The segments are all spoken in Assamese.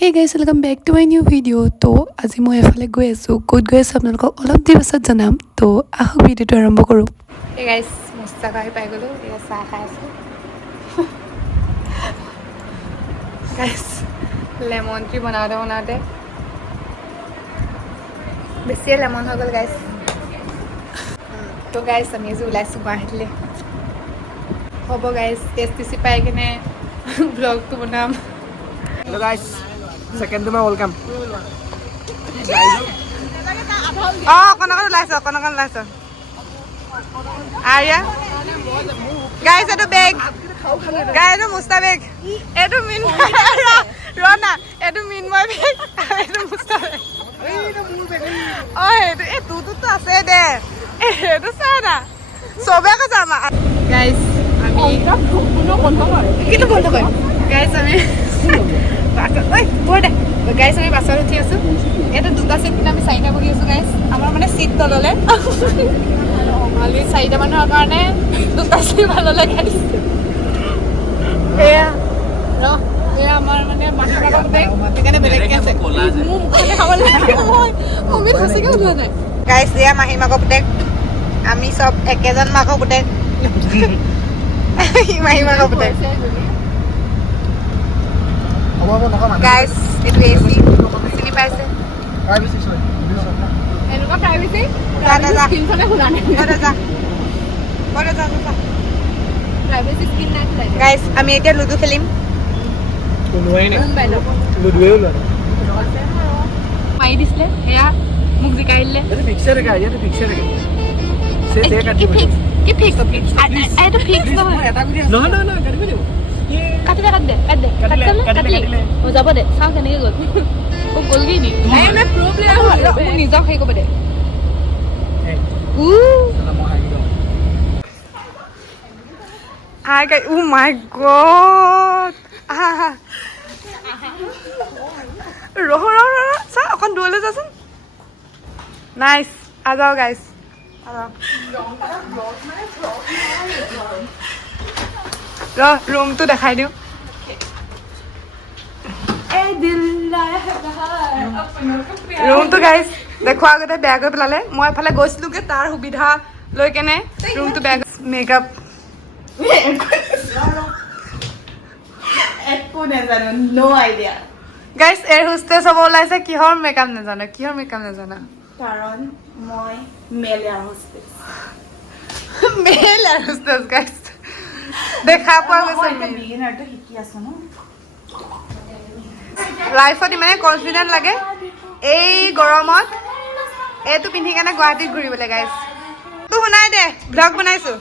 Hey guys, welcome back to my new video. তো আজি মই এফালে গৈ আছো ক'ত গৈ আছো আপোনালোকক অলপ দেৰি পাছত জনাম তো আহক ভিডিঅ'টো আৰম্ভ কৰোঁ Hey guys, মস্তাক আহি পাই গ'লো এয়া চাহ খাই আছো guys লেমন টি বনাওঁতে বেছিয়ে লেমন হৈ গ'ল guys তো guys আমি আজি ওলাইছো গুৱাহাটীলৈ হ'ব guys টেষ্টি পাই কিনে ব্লগটো বনাম Hello guys, second to my welcome. কণকণ ওলাইছো আৰিয়া গাইজ এইটো বেগ গাইজ এইটো মুস্তা বেগ এইটো মিনময় ৰনা এইটো মিনময় বেগ এইটো মুস্তা বেগ সেইটো এই তোৰটোতো আছে দে এইটো চা না চবে কৈছে আমাৰ গাইজ আমি কিন্তু বন্ধ কৰিম গাইজ আমি গাইজ আমি বাছত উঠি আছো এইটো দুটা চিট কিন্তু আমি চাৰিটা বহি আছো গাইজ আমাৰ মানে চিট তললে খালি চাৰিটা মানুহৰ কাৰণে দুটা চিট ভাললে গাইজ এয়া এয়া আমাৰ মানে মাথা কাটা বেগ সেইকাৰণে বেলেগকে আছে মোৰ মুখতে খাব লাগে মই মম্মীত সঁচাকৈ ওলোৱা নাই গাইজ এয়া মাহী মাকৰ পুতেক আমি চব একেজন মাকৰ পুতেক মাহী মাকৰ পুতেক Guys, itu AC. Sini paise. Privacy sorry. Enggak privacy. Ada skin sana khulane. Ada जा. Boleh जा. Privacy skin না খুলাই। Guys, আমি এতিয়া লুডু খেলিম। কোনোই নাই। লুডুৱে ওলোৱা নাই। মাই দিছিলে এয়া মুখ জিকাইলে। এইটো পিকচাৰ ৰেখা ইয়াতে পিকচাৰ ৰেখা। সে কাটি দিব। কি ফিক্স? এইটো ফিক্স নহয়। নহয় কাটিব দিব। কাটি দে ও যাব দে চাও কেনেকৈ গ'ল ও গ'লগৈ নি নাই নাই প্ৰব্লেম মোক নিজক হেৰি কৰিব দে Hi guys, oh my god ৰহ চা অকণ দূৰলৈ যাচোন নাইচ আ যাও গাইজ ৰুমটো দেখাই দিওঁ ৰুমটো গাইজ দেখুৱাৰ আগতে বেয়া কৰি পেলালে মই এফালে গৈছিলোগে তাৰ সুবিধা লৈ কেনে ৰুমটো বেয়া মেকআপ গাইজ এয়াৰ হোষ্টেছ হ'ব ওলাইছে কিহৰ মেকআপ নাজানো কাৰণ মই মেল এয়াৰ হোষ্টেছ মেল এয়াৰ হোষ্টেছ গাইজ দেখা পোৱা গৈছে বিগিনাৰটো শিকি আছো ন লাইফত ইমানে কনফিডেণ্ট লাগে এই গৰমত এইটো পিন্ধি কেনে গুৱাহাটীত ঘূৰিবলৈ গাইজ তো শুনাই দে ব্লগ বনাইছো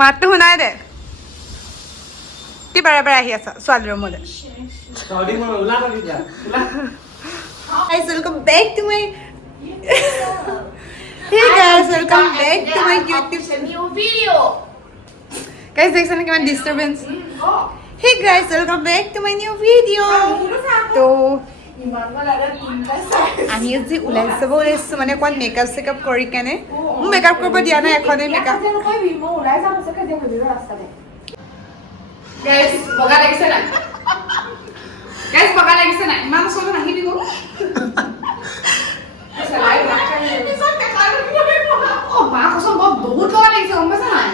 মাতটো শুনাই দে কি বাৰে বাৰে আহি আছা ছোৱালী ৰুমলৈ guys welcome back to my hey guys welcome back to my YouTube new video guys দেখিছে নে কিমান disturbance hey guys welcome back to my new video তো আমি আজি ওলাই যাব ওলাইছোঁ মানে অকণমান মেকআপ চেকআপ কৰি কেনে মোক মেকআপ কৰিব দিয়া নাই এখনেই মেকআপ গাইজ বগা লাগিছে নাই ইমান ওচৰলৈ নাহিবি গ'ল বহুত বগা লাগিছে গম পাইছা নাই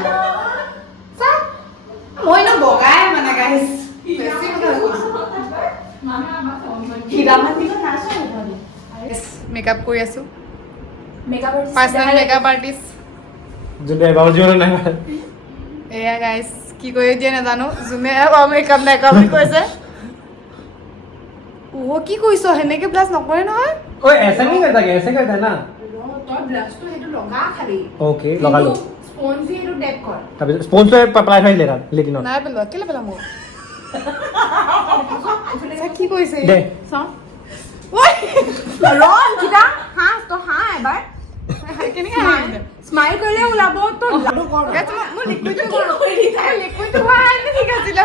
মই ন বগাই মানে গাইজ মেকআপ কৰি আছো পাৰ্চনেল মেকআপ আৰ্টিষ্ট যোনটো এবাৰ জীৱনত নাই এয়া গাইজ কি কৰি দিয়ে নাজানো যোনে মেকআপ বুলি কৈছে ও কি কৰিছ সেনেকে ব্লাছ নকৰে নহয় ओए ऐसा नहीं करता क्या ऐसे करता है ना তই ব্লাছটো সেইটো লগা খালি ओके लगा लो স্পঞ্জ সেইটো টেপ কৰ तब स्पॉन्ज पे अप्लाई फाइल ले रहा लेकिन और নাই পেলোৱা কেলে পেলাম মোৰ কি কৰিছে दे ৰন কিটা হাঁ তো হাঁ এবাৰ কেনেকে স্মাইল কৰিলে ওলাব তো মোৰ লিকুইডটো হোৱা হেঁতেন ঠিক আছিলে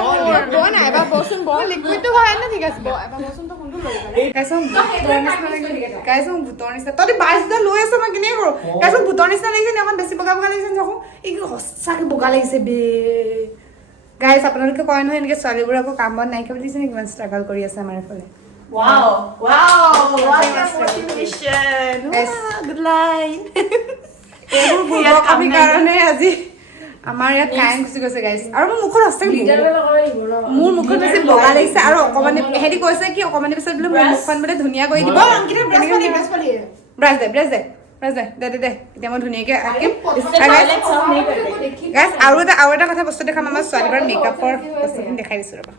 মোৰ নাই এবাৰ বচোন লিকুইডটো হোৱা হেঁতেন ঠিক আছিলে এবাৰ বচোন তো কোনটো লৈ গাইছ মোক ভূতৰ নিচিনা তহঁতি 22 লৈ আছ মই কেনেকৈ কৰোঁ গাইছ মোক ভূতৰ নিচিনা লাগিছে নে অকণ বেছি বগা লাগিছে দেখোঁ এই সঁচাকৈ বগা লাগিছে বে মই 22 লৈ আছো মই কেনেকৈ কৰোঁ গাইছ মোক ভূতৰ নিচিনা লাগিছে নে অকণ বেছি বগা লাগিছে দেখোঁ এই সঁচাকৈ বগা লাগিছে বে 22 লৈ আছো মই কেনেকৈ কৰোঁ গাইছ মোক ভূতৰ নিচিনা লাগিছে নে অকণ বেছি বগা লাগিছে দেখোঁ এই সঁচাকৈ বগা লাগিছে বে গাইজ আপোনালোকে কয় নহয় এনেকৈ ছোৱালীবোৰ আকৌ কাম বন নাইকিয়া বুলি দিছে কিমান ষ্ট্ৰাগল কৰি আছে আমাৰ এইফালে Wow. What a motivation. Good line. এইবোৰ আমি কাৰণে আজি আমাৰ ইয়াত কাৰেণ্ট গুচি গৈছে গাইজ আৰু মোৰ মুখত সঁচাকৈ মোৰ মুখত বেছি বগা লাগিছে আৰু অকণমানি হেৰি কৈছে কি অকণমানি পিছত বোলে মোৰ মুখখন বোলে ধুনীয়া কৰি দিব ব্ৰাছ দে এতিয়া মই ধুনীয়াকৈ আঁকিম গাইজ আৰু এটা কথা বস্তু দেখাম আমাৰ ছোৱালীবোৰৰ মেকআপৰ বস্তুখিনি দেখাই দিছোঁ ৰ'বা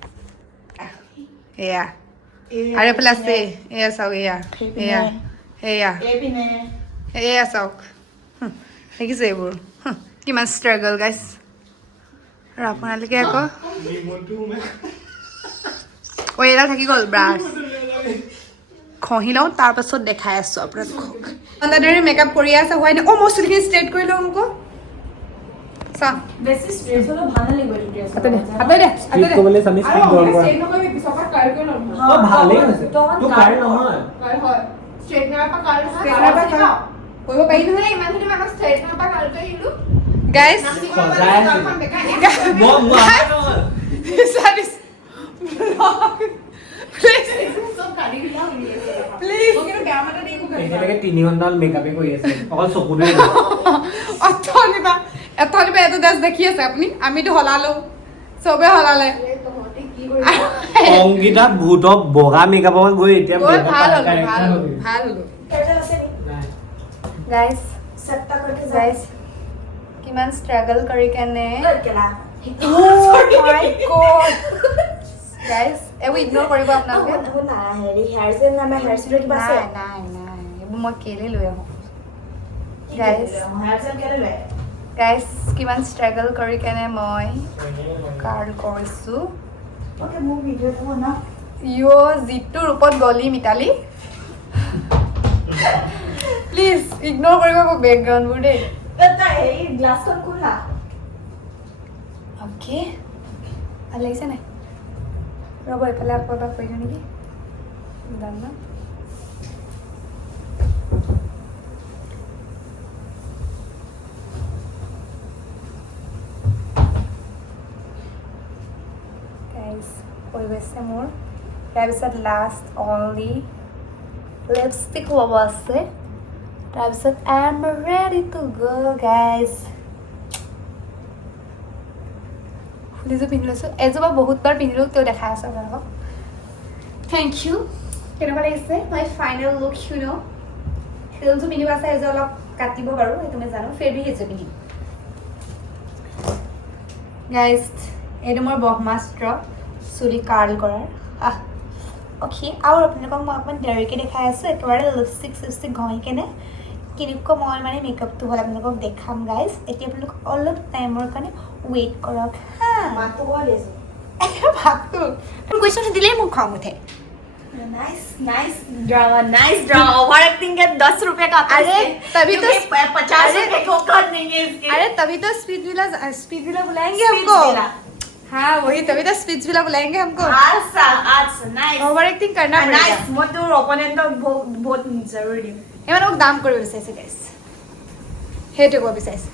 এয়া আৰু এইফালে আছে এয়া চাওক এয়া চাওক দেখিছে এইবোৰ কিমান ষ্ট্ৰাগল গাইজ আৰু আপোনালোকে আকৌ এইডাল থাকি গ'ল ব্ৰাছ ঘঁহি লওঁ তাৰপাছত দেখাই আছোঁ আপোনালোকক দাদাৰে মেকআপ কৰি আছে হোৱাই নাই মই চুলিখিনি ষ্ট্ৰেইট কৰি লওঁ মোক চা বেছি স্ট্ৰেছ হলে ভাল লাগিব ড্ৰেছ স্পিড ক'বলৈ আমি স্পিড গৰম কৰা ভালেই হৈছে তো কাৰ নহয় কৰিব পাৰি নহয় গাইজ সজাই এতিয়ালৈকে 3 ঘণ্টা মেকআপে কৰি আছে অকল চকুটোৱে এথনিবা এইটো ড্ৰেছ দেখি আছে আপুনি আমিতো সলালো চবে সলালে অংগীতা ভূত বগা মেকআপত গৈ এতিয়া ভাল হলো গাইজ কিমান ষ্ট্ৰাগল কৰি কেনে গাইজ এইবোৰ ইগন'ৰ কৰিব আপোনালোকে নাই এইবোৰ মই কেলে লৈ আহোঁ গাইজ কিমান ষ্ট্ৰাগল কৰি কেনে মই কাৰ্ল কৰিছোঁ যিটো ৰূপত গলি মিতালী প্লিজ ইগন'ৰ কৰিব মোক বেকগ্ৰাউণ্ডবোৰ দেই অ'কে ভাল লাগিছে নাই ৰ'ব এইফালে আকৌ এবাৰ কৰি দিওঁ নেকি দাম ন হৈ গৈছে মোৰ তাৰপিছত লাষ্ট অনলি লিপষ্টিক ল'ব আছে তাৰপিছত আই এম ৰেডি টু গ' গাইজ ফুলিযোৰ পিন্ধি লৈছোঁ এযোৰ বহুতবাৰ পিন্ধিলোঁ তেওঁ দেখাই আছোঁ আপোনালোকক থেংক ইউ কেনেকুৱা লাগিছে মাই ফাইনেল লুক সেইযোৰ পিন্ধিব আছে এযোৰ অলপ কাটিব বাৰু সেইটো মই জানো ফেৰ এযোৰ পিন্ধিম গাইজ এইটো মোৰ ব্ৰহ্মাস্ত্ৰ চুলি কাৰ্ল কৰাৰ অ'কে আৰু আপোনালোকক মই অকণমান দেৰিকৈ দেখাই আছোঁ একেবাৰে লিপষ্টিক ঘঁহি কেনে কেনেকুৱা মই মানে মেকআপটো হ'ল আপোনালোকক দেখাম গাইজ এতিয়া আপোনালোক অলপ টাইমৰ কাৰণে ৱেইট কৰক ভাতটো কুৱেশ্যন দিলেই মোক খং উঠে नाइस ड्रामा ओवरएक्टिंग के 10 रुपए का अरे तभी तो 50 रुपए को कर देंगे इसके अरे तभी तो स्पीड विला बुलाएंगे हमको हाँ वही तभी तो स्पीच विला बुलाएंगे हमको आज नाइस ओवरएक्टिंग करना पड़ेगा नाइस मैं तो ओपोनेंट बहुत जरूरी ইমানক দাম কৰিব বিচাৰিছে গাইজ সেইটো ক'ব বিচাৰিছে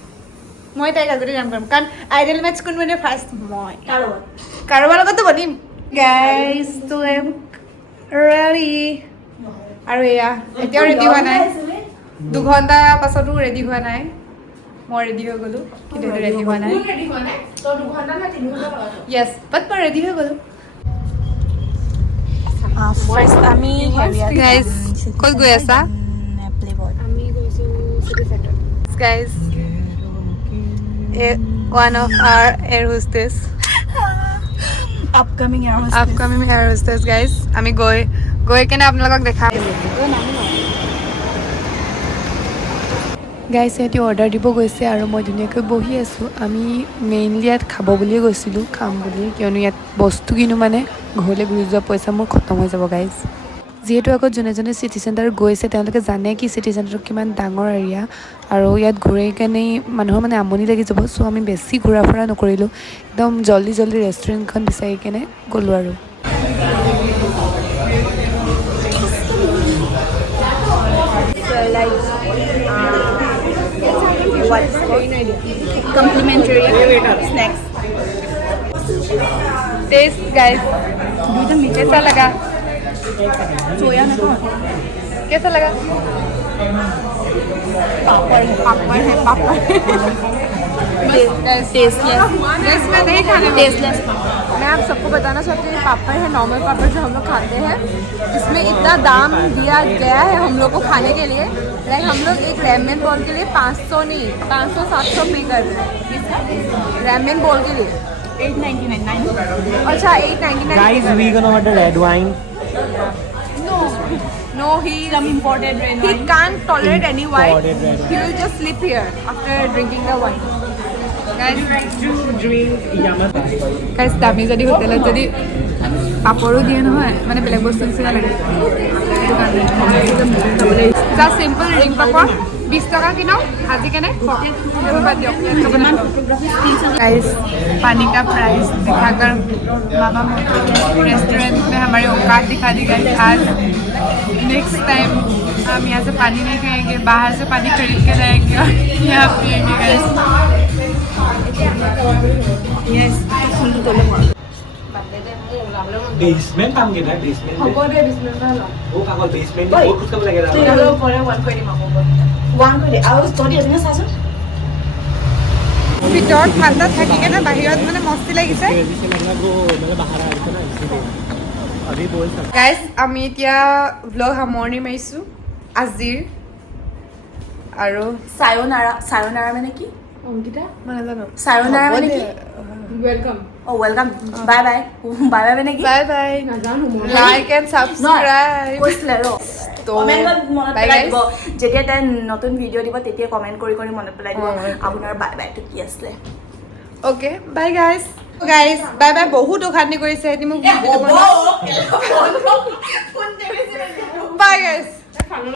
মই তাইক আগতে দাম কৰিম কাৰণ আইডল মেটচ কোন মানে ফাৰ্ষ্ট মই কাৰোবাৰ লগতো বনিম গাইজ তো এম ৰেডি আৰু এয়া এতিয়াও ৰেডি হোৱা নাই 2 ঘণ্টা পাছতো ৰেডি হোৱা নাই মই ৰেডি হৈ গ'লোঁ কিন্তু ৰেডি হোৱা নাই য়েছ বাট মই ৰেডি হৈ গ'লোঁ ফাৰ্ষ্ট আমি গাইজ ক'ত গৈ আছা guys one of our air hostess upcoming air hostess guys আমি গৈ কেনে আপোনালোকক দেখাম গাইজ সিহঁতি অৰ্ডাৰ দিব গৈছে আৰু মই ধুনীয়াকৈ বহি আছোঁ আমি মেইনলি ইয়াত খাব বুলিয়ে গৈছিলোঁ খাম বুলি কিয়নো ইয়াত বস্তু কিনো মানে ঘৰলৈ ঘূৰি যোৱা পইচা মোৰ খতম হৈ যাব গাইজ যিহেতু আগত যোনে চিটি চেণ্টাৰ গৈছে তেওঁলোকে জানে কি চিটি চেণ্টাৰটো কিমান ডাঙৰ এৰিয়া আৰু ইয়াত ঘূৰি কেনে মানুহৰ মানে আমনি লাগি যাব চ' আমি বেছি ঘূৰা ফুৰা নকৰিলোঁ একদম জল্দি ৰেষ্টুৰেণ্টখন বিচাৰি কেনে গ'লোঁ আৰু complimentary snacks टेस्ट गाइस कैसा लगा सोया में कौन कैसा लगा पापड़ है पापड़ टेस्टलेस मैं नहीं खाने टेस्टलेस मैं आप सबको बताना चाहती हूँ पापड़ है नॉर्मल पापड़ जो हम लोग खाते हैं इसमें इतना दाम दिया गया है हम लोग को खाने के लिए लाइक हम लोग एक रैमेन बॉल के लिए 500 नहीं 500-700 पे कर रहे हैं रैमेन बॉल के लिए 899 अच्छा 899 Guys, we gonna order red wine. no he some imported red he wine can't tolerate any wine Imported red wine. he will just sleep here after drinking the wine guys To drink Yamata. Guys দামী যদি হোটেলত যদি পাপৰো দিয়ে নহয় মানে বেলেগ বস্তু নিচিনা লাগে সেইটো কাৰণে জাষ্ট চিম্পল ৰিং পাপৰ 20 টকা কিনো ভাজি কেনে বাদ দিয়ক गाइस पानी का प्राइस दिखाकर मामा मोटो रेस्टोरेंट में हमारी औकात दिखा दी गई आज नेक्स्ट टाइम हम यहाँ से पानी नहीं खाएंगे बाहर से पानी खरीद के लाएंगे और यहाँ पिएंगे गाइस yes Basement কাম কেটা basement. হ'ব দে বিছমিল্লাহ ল ও কাকল basement বহুত খুদ কাম লাগে তই অলপ পৰে ওৱান কৰি দিম আকৌ ওৱান কৰি দে আৰু ষ্টৰি আছে না চাচোন ভিতৰত ঠাণ্ডা থাকি কেনে বাহিৰত মানে মস্তি লাগিছে जिसे लगना वो मतलब बाहर आ रहा था ना इसलिए अभी बोल सकते গাইজ আমি এতিয়া ব্লগ সামৰণি মাৰিছোঁ আজিৰ আৰু সায়নাৰা মানে কি অংকিতা মই নাজানো সায়নাৰা মানে কি ৱেলকাম অ welcome bye bye bye bye মানে কি বাই বাই নাজানো লাইক এণ্ড ছাবস্ক্ৰাইব কৈছিলে ৰ তো কমেণ্টত মনত bye পেলাই guys. দিব যেতিয়া তাই নতুন ভিডিঅ' দিব তেতিয়া কমেণ্ট কৰি কৰি মনত পেলাই দিব আপোনাৰ বাই বাইটো কি আছিলে okay bye guys guys bye bye বহুত অশান্তি কৰিছে সিহঁতি মোক